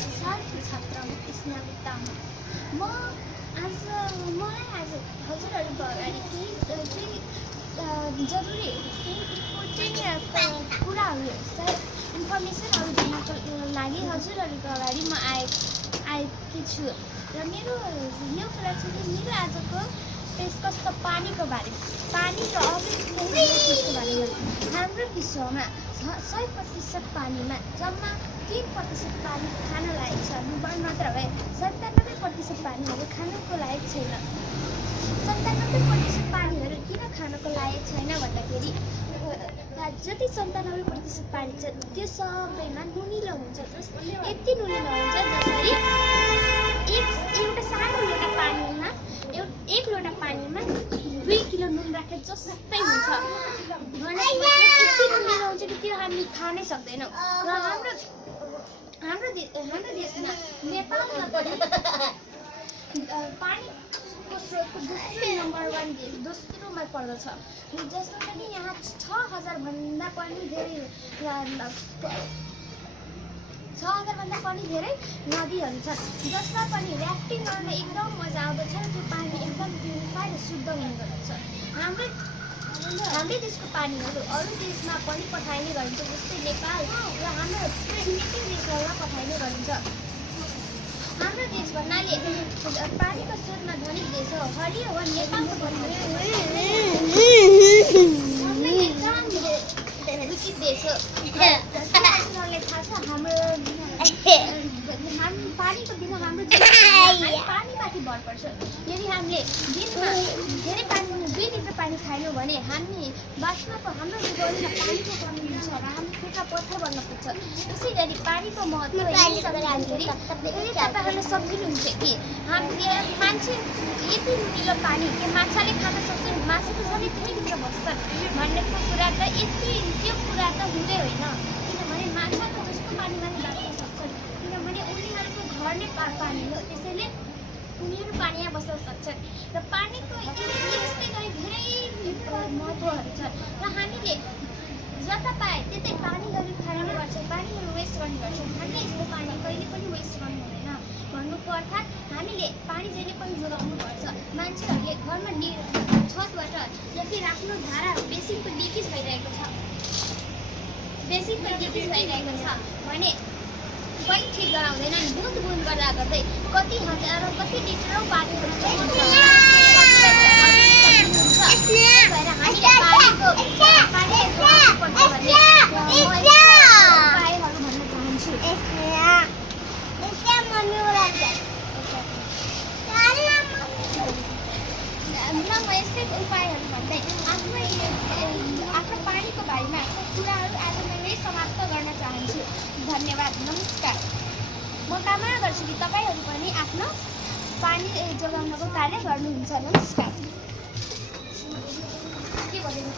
कक्षा 7 की छात्रा स्नेहा तामाङ। मलाई आज हजुरहरूको अगाडि केही जरुरी इम्पोर्टेन्ट कुराहरू इन्फर्मेसनहरू दिनको लागि हजुरहरूको अगाडि म आएकी छु। र मेरो यो कुरा चाहिँ मेरो आजको पेशकश छ पानीको बारेमा। पानी र अरू केही चिजको बारेमा। हाम्रो विश्वमा 100% पानीमा जम्मा 3% पानी खान लायक छ। नत्र भए 97% पानीहरू खानको लायक छैन। 97% पानीहरू किन खानको लायक छैन भन्दाखेरि जति 97% पानी छ त्यो सबैमा नुनिलो हुन्छ। यति नुनिलो हुन्छ जसरी एउटा सानो लोटा पानीमा 1 लोटा पानीमा 2 किलो नुन राखे जस्तै हुन्छ। यति नुनिलो हुन्छ कि त्यो हामी खानै सक्दैनौँ। र हाम्रो देशमा नेपालमा पनि पानीको स्रोतको दोस्रोमा पर्दछ। जसमा पनि यहाँ 6000 भन्दा पनि धेरै नदीहरू छन् जसमा पनि ऱ्याफ्टिङ गर्न एकदम मजा आउँदछ। त्यो पानी एकदम प्युरिफाइड र शुद्ध हुने गर्दछ। हाम्रै देशको पानीहरू अरू देशमा पनि पठाइने गरिन्छ, जस्तै नेपाल र हाम्रो छिमेकी देशहरूमा पठाइने गरिन्छ। हाम्रो देश भन्नाले पानीको स्रोतमा धनिक देश हो। हरियो वा नेपालको विकसित देश हो। थाहा छ हामी पानीको बिना हाम्रो पानीमाथि भर पर्छ। यदि हामीले दिनमा धेरै पानी 2 लिटर पानी खायौँ भने हामी बाँच्नको हाम्रो शरीरमा पानीको कमी हुन्छ र हामी पेटमा पत्थर बन्न पुग्छ। त्यसै गरी पानीको महत्त्व तपाईँहरूले सम्झिनुहुन्छ कि हामीले मान्छे यति नुनिलो पानी के माछाले खान सक्छन्, माछा त सधैँ त्यहीँभित्र बस्छन् भन्नेको कुरा त त्यो कुरा त हुँदै होइन। किनभने माछाको जस्तो पानीमा नै बाँच्न सक्छन्, किनभने उनीहरूको घर नै पानी हो। त्यसैले उनीहरू पानीमा बस्न सक्छन्। र पानीको यस्तै गरी धेरै महत्त्वहरू छन्। र हामीले जता पाए त्यतै पानी गरी खाने गर्छौँ, पानीहरू वेस्ट गर्ने गर्छौँ। हामीले यस्तो पानी कहिले पनि वेस्ट गर्नु हुँदैन। भन्नुको अर्थात् हामीले पानी जहिले पनि जोगाउनुपर्छ। मान्छेहरूले घरमा छतबाट या फिर आफ्नो धारा बेसिनको लिकेज भइरहेको छ भने पनि ठिक गराउँदैनन्। बुँद गर्दै कति हजारौँ कति लिटरौँ पानीहरू उपायहरू भन्दै आफ्नो पानीको बारेमा कुराहरू आज म यही समाप्त गर्न चाहन्छु। धन्यवाद, नमस्कार। म कामना गर्छु कि तपाईँहरू पनि आफ्नो पानी जोगाउनको कार्य गर्नुहुन्छ। नमस्कार। के भन्नु